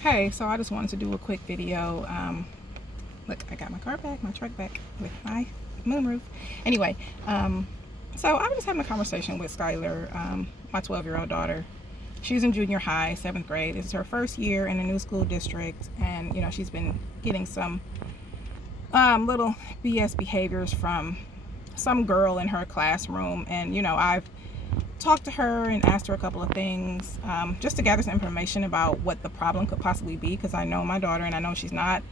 Hey, so I just wanted to do a quick video. Look, I got my car back, my truck back with my moonroof. Anyway, so I was just having a conversation with Skylar, my 12-year-old daughter. She's in junior high, 7th grade. This is her first year in a new school district, and she's been getting some little BS behaviors from some girl in her classroom. And I've talked to her and asked her a couple of things, just to gather some information about what the problem could possibly be, because I know my daughter and I know she's not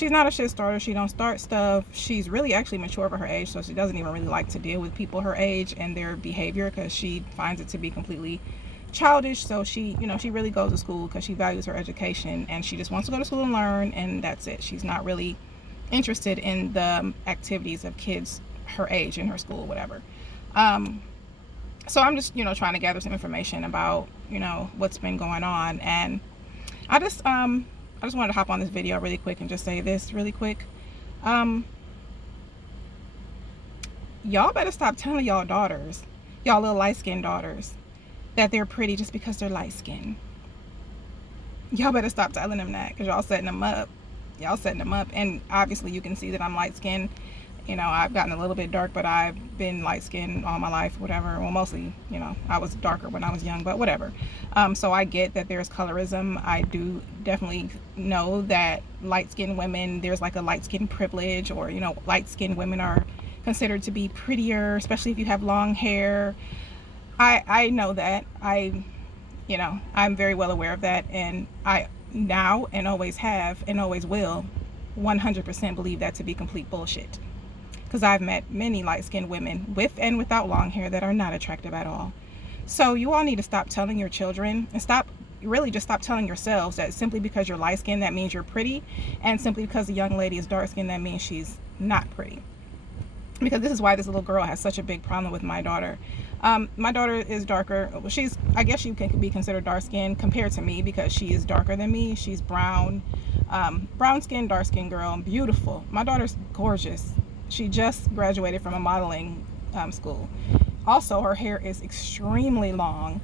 a shit starter. She don't start stuff. She's really actually mature for her age, so she doesn't even really like to deal with people her age and their behavior because she finds it to be completely childish. So she really goes to school because she values her education and she just wants to go to school and learn, and that's it. She's not really interested in the activities of kids her age in her school, whatever. So I'm just trying to gather some information about what's been going on, and I just wanted to hop on this video really quick and just say this really quick. Y'all better stop telling y'all daughters, y'all little light-skinned daughters, that they're pretty just because they're light-skinned. Y'all better stop telling them that, because y'all setting them up. And obviously you can see that I'm light-skinned. I've gotten a little bit dark, but I've been light-skinned all my life, whatever. Well, mostly, I was darker when I was young, but whatever. So I get that there's colorism. I do definitely know that light-skinned women, there's like a light-skin privilege, or, light-skinned women are considered to be prettier, especially if you have long hair. I know that. I'm very well aware of that, and I now and always have and always will 100% believe that to be complete bullshit, because I've met many light-skinned women with and without long hair that are not attractive at all. So you all need to stop telling your children, and just stop telling yourselves that simply because you're light-skinned that means you're pretty, and simply because a young lady is dark-skinned that means she's not pretty. Because this is why this little girl has such a big problem with my daughter. My daughter is darker. I guess she can be considered dark-skinned compared to me, because she is darker than me. She's brown, brown-skinned, dark-skinned girl, beautiful. My daughter's gorgeous. She just graduated from a modeling school. Also, her hair is extremely long.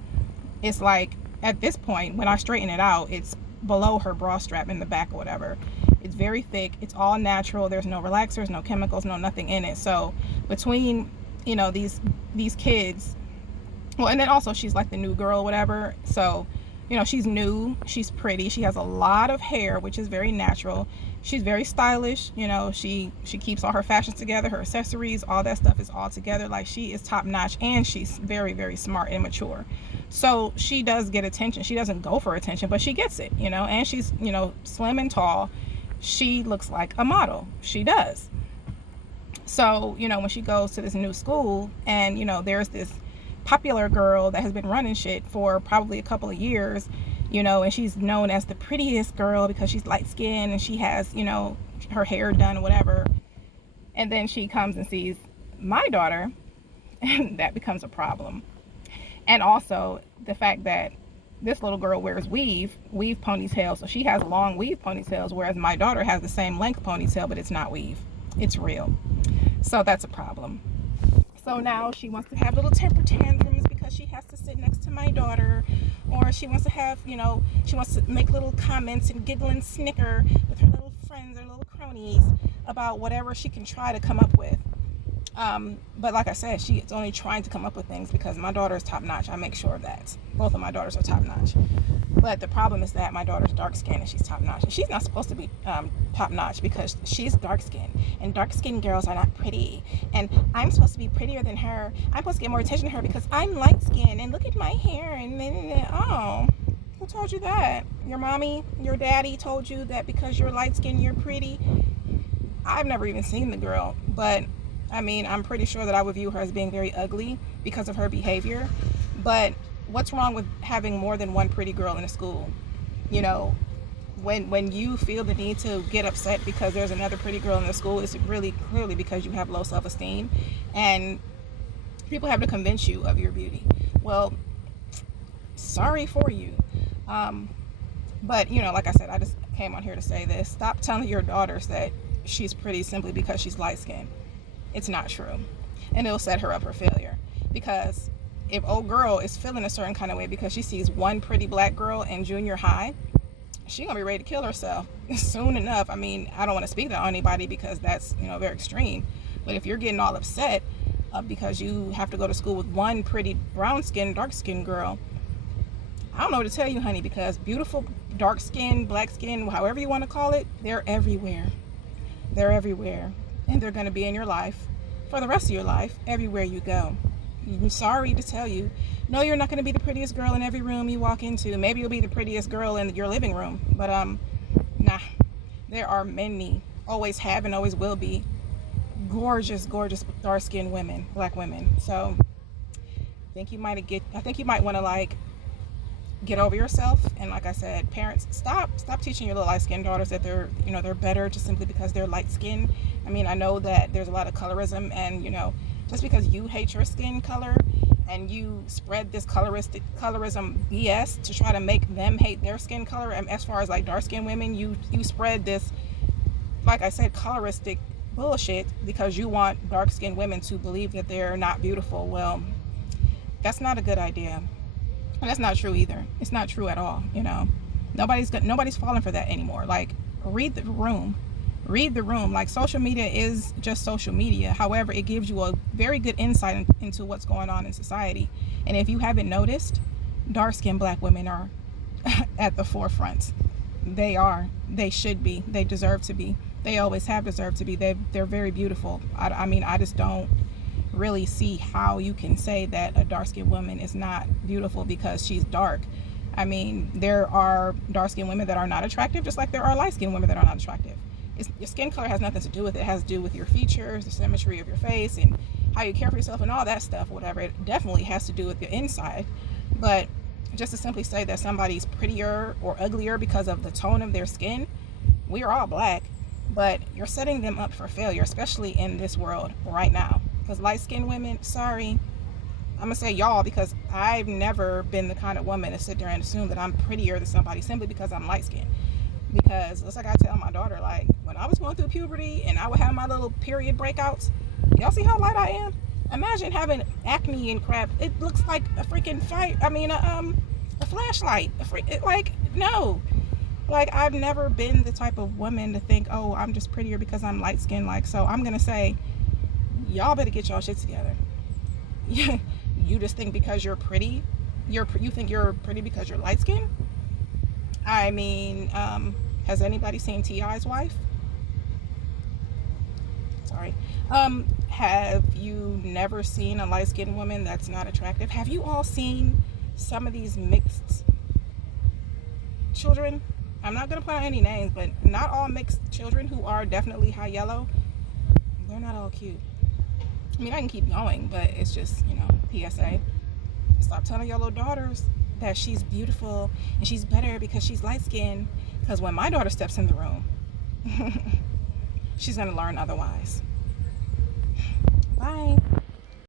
It's like, at this point, when I straighten it out, it's below her bra strap in the back or whatever. It's very thick. It's all natural. There's no relaxers, no chemicals, no nothing in it. So between these kids, well, and then also she's like the new girl, whatever. So she's new, she's pretty, she has a lot of hair, which is very natural. She's very stylish. She keeps all her fashions together, her accessories, all that stuff is all together. Like, she is top notch, and she's very, very smart and mature. So she does get attention. She doesn't go for attention, but she gets it. And she's slim and tall. She looks like a model. She does. So when she goes to this new school, and there's this popular girl that has been running shit for probably a couple of years, and she's known as the prettiest girl because she's light skinned and she has her hair done, whatever. And then she comes and sees my daughter, and that becomes a problem. And also the fact that this little girl wears weave ponytails, so she has long weave ponytails, whereas my daughter has the same length ponytail, but it's not weave, it's real. So that's a problem. So now she wants to have little temper tantrums because she has to sit next to my daughter, or she wants to have, she wants to make little comments and giggle and snicker with her little friends or little cronies about whatever she can try to come up with. But like I said, she's only trying to come up with things because my daughter is top notch. I make sure of that. Both of my daughters are top notch. But the problem is that my daughter's dark skinned and she's top notch. And she's not supposed to be top notch because she's dark skinned. And dark skinned girls are not pretty. And I'm supposed to be prettier than her. I'm supposed to get more attention to her because I'm light skinned. And look at my hair. And then, oh, who told you that? Your mommy, your daddy told you that because you're light skinned, you're pretty? I've never even seen the girl. But I mean, I'm pretty sure that I would view her as being very ugly because of her behavior. But what's wrong with having more than one pretty girl in a school? When you feel the need to get upset because there's another pretty girl in the school, it's really clearly because you have low self-esteem and people have to convince you of your beauty. Well, sorry for you. But like I said, I just came on here to say this. Stop telling your daughters that she's pretty simply because she's light-skinned. It's not true. And it'll set her up for failure. Because if old girl is feeling a certain kind of way because she sees one pretty black girl in junior high, She's gonna be ready to kill herself soon enough. I mean, I don't want to speak that on anybody because that's, very extreme. But if you're getting all upset because you have to go to school with one pretty brown skinned, dark skinned girl, I don't know what to tell you, honey, because beautiful dark skin, black skin, however you want to call it, they're everywhere. They're everywhere. And they're going to be in your life for the rest of your life, everywhere you go. I'm sorry to tell you, no, you're not going to be the prettiest girl in every room you walk into. Maybe you'll be the prettiest girl in your living room, but nah. There are many, always have and always will be, gorgeous, gorgeous dark-skinned women, black women. So I think you might want to get over yourself. And like I said, parents, stop teaching your little light-skinned daughters that they're better just simply because they're light-skinned. I mean, I know that there's a lot of colorism, and just because you hate your skin color and you spread this colorism BS to try to make them hate their skin color, and as far as like dark-skinned women, you spread this, like I said, coloristic bullshit because you want dark-skinned women to believe that they're not beautiful. Well, that's not a good idea. And that's not true either. It's not true at all. Nobody's falling for that anymore. Like, read the room. Like, social media is just social media. However, it gives you a very good insight into what's going on in society. And if you haven't noticed, dark-skinned black women are at the forefront. They are. They should be. They deserve to be. They always have deserved to be. They're very beautiful. I mean, I just don't really see how you can say that a dark-skinned woman is not beautiful because she's dark. I mean, there are dark-skinned women that are not attractive, just like there are light-skinned women that are not attractive. Your skin color has nothing to do with it. It has to do with your features, the symmetry of your face, and how you care for yourself and all that stuff, whatever. It definitely has to do with your inside. But just to simply say that somebody's prettier or uglier because of the tone of their skin, we are all black, but you're setting them up for failure, especially in this world right now. Because light-skinned women, sorry, I'm going to say y'all because I've never been the kind of woman to sit there and assume that I'm prettier than somebody simply because I'm light-skinned. Because it's like I tell my daughter, like, when I was going through puberty and I would have my little period breakouts, y'all see how light I am? Imagine having acne and crap. It looks like a freaking a flashlight. No. Like, I've never been the type of woman to think, oh, I'm just prettier because I'm light-skinned. Like, so I'm going to say, y'all better get y'all shit together. You just think because you're pretty, you think you're pretty because you're light skinned? I mean, has anybody seen T.I.'s wife? Sorry. Have you never seen a light skinned woman that's not attractive? Have you all seen some of these mixed children? I'm not going to put out any names, but not all mixed children who are definitely high yellow, they're not all cute. I mean, I can keep going, but it's just, PSA. Stop telling your little daughters that she's beautiful and she's better because she's light-skinned. Because when my daughter steps in the room, she's going to learn otherwise. Bye.